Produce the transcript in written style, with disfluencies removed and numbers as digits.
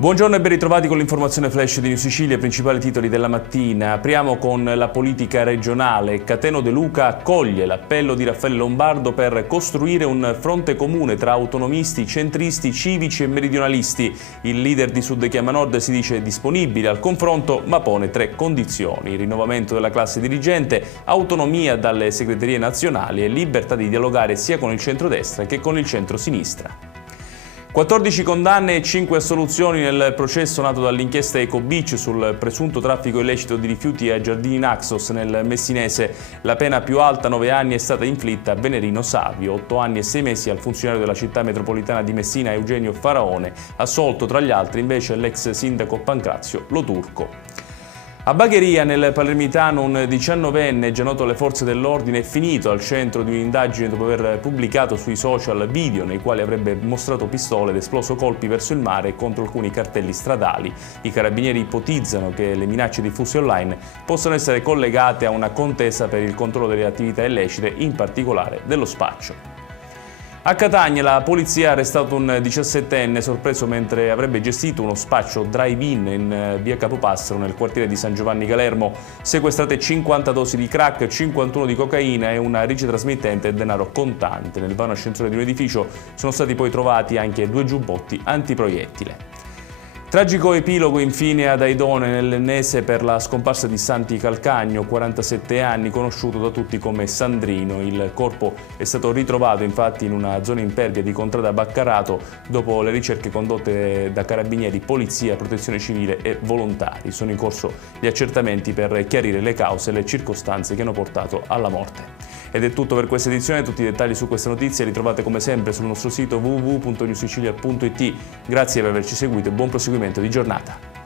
Buongiorno e ben ritrovati con l'informazione flash di New Sicilia, i principali titoli della mattina. Apriamo con la politica regionale. Cateno De Luca accoglie l'appello di Raffaele Lombardo per costruire un fronte comune tra autonomisti, centristi, civici e meridionalisti. Il leader di Sud Chiama Nord si dice disponibile al confronto, ma pone 3 condizioni: rinnovamento della classe dirigente, autonomia dalle segreterie nazionali e libertà di dialogare sia con il centrodestra che con il centrosinistra. 14 condanne e 5 assoluzioni nel processo nato dall'inchiesta Ecobeach sul presunto traffico illecito di rifiuti ai giardini Naxos nel Messinese. La pena più alta, 9 anni, è stata inflitta a Venerino Savio, 8 anni e 6 mesi al funzionario della città metropolitana di Messina Eugenio Faraone, assolto tra gli altri invece l'ex sindaco Pancrazio Lo Turco. A Bagheria, nel Palermitano, un 19enne già noto alle forze dell'ordine è finito al centro di un'indagine dopo aver pubblicato sui social video nei quali avrebbe mostrato pistole ed esploso colpi verso il mare contro alcuni cartelli stradali. I carabinieri ipotizzano che le minacce diffuse online possano essere collegate a una contesa per il controllo delle attività illecite, in particolare dello spaccio. A Catania la polizia ha arrestato un 17enne sorpreso mentre avrebbe gestito uno spaccio drive-in in via Capopastro nel quartiere di San Giovanni Galermo. Sequestrate 50 dosi di crack, 51 di cocaina e una ricetrasmittente e denaro contante. Nel vano ascensore di un edificio sono stati poi trovati anche 2 giubbotti antiproiettile. Tragico epilogo infine ad Aidone, nell'Ennese, per la scomparsa di Santi Calcagno, 47 anni, conosciuto da tutti come Sandrino. Il corpo è stato ritrovato infatti in una zona impervia di Contrada Baccarato dopo le ricerche condotte da carabinieri, polizia, protezione civile e volontari. Sono in corso gli accertamenti per chiarire le cause e le circostanze che hanno portato alla morte. Ed è tutto per questa edizione. Tutti i dettagli su queste notizie li trovate come sempre sul nostro sito www.newsicilia.it. Grazie per averci seguito e buon proseguimento di giornata.